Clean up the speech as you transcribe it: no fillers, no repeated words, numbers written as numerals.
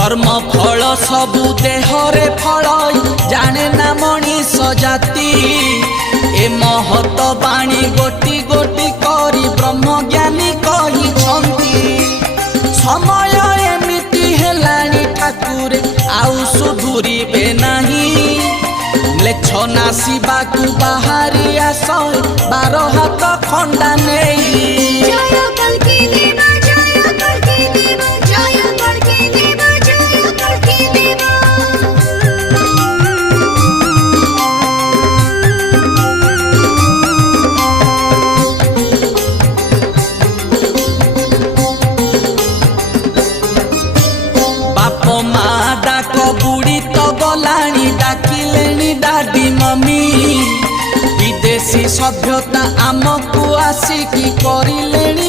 कर्म फल सबु देहरे फल जाने ना मनीष जाति ए महत बाणी गोटी गोटी करी ब्रह्म ज्ञानी कही समय एमिति हेलानी ठाकुर आउ सुधुरिबे नहीं लेछ नासिबाकु बाहारी आस 12 हाथ खंडा नहीं विदेशी सभ्यता आमको आसिकी करिलेनी।